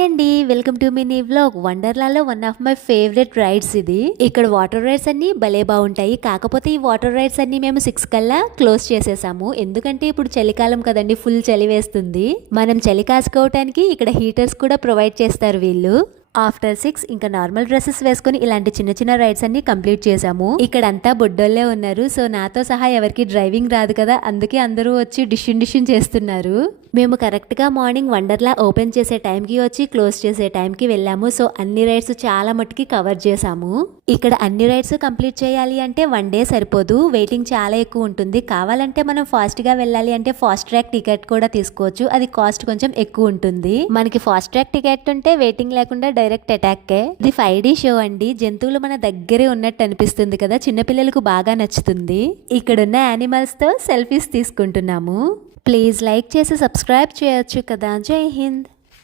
Hi అండి, welcome to mini vlog. వండర్లాలో one of my favourite rides ఇది. ఇక్కడ వాటర్ రైడ్స్ అన్ని భలే బాగుంటాయి. కాకపోతే ఈ వాటర్ రైడ్స్ అన్ని మేము 6 కల్లా క్లోజ్ చేసేసాము. ఎందుకంటే ఇప్పుడు చలికాలం కదండి, ఫుల్ చలి వేస్తుంది. మనం చలి కాసుకోవటానికి ఇక్కడ హీటర్స్ కూడా ప్రొవైడ్ చేస్తారు వీళ్ళు. ఆఫ్టర్ 6 ఇంకా నార్మల్ డ్రెస్సెస్ వేసుకుని ఇలాంటి చిన్న చిన్న రైడ్స్ అన్ని కంప్లీట్ చేసాము. ఇక్కడ అంతా బొడ్డోళ్లే ఉన్నారు. సో నాతో సహా ఎవరికి డ్రైవింగ్ రాదు కదా, అందుకే అందరూ వచ్చి డిషన్ చేస్తున్నారు. మేము కరెక్ట్ గా మార్నింగ్ వండర్లా ఓపెన్ చేసే టైంకి వచ్చి క్లోజ్ చేసే టైంకి వెళ్ళాము. సో అన్ని రైడ్స్ చాలా మట్టుకి కవర్ చేసాము. ఇక్కడ అన్ని రైడ్స్ కంప్లీట్ చేయాలి అంటే 1 డే సరిపోదు, వెయిటింగ్ చాలా ఎక్కువ ఉంటుంది. కావాలంటే మనం ఫాస్ట్ గా వెళ్ళాలి అంటే ఫాస్ట్ ట్రాక్ టికెట్ కూడా తీసుకోవచ్చు. అది కాస్ట్ కొంచెం ఎక్కువ ఉంటుంది. మనకి ఫాస్ట్ ట్రాక్ టికెట్ ఉంటే వెయిటింగ్ లేకుండా డైరెక్ట్ అటాక్. ఇది 5D షో అండి. జంతువులు మన దగ్గరే ఉన్నట్టు అనిపిస్తుంది కదా, చిన్నపిల్లలకు బాగా నచ్చుతుంది. ఇక్కడున్న యానిమల్స్ తో సెల్ఫీస్ తీసుకుంటున్నాము. ప్లీజ్ లైక్ చేసి సబ్స్క్రైబ్ చేయొచ్చు కదా. జై హింద్.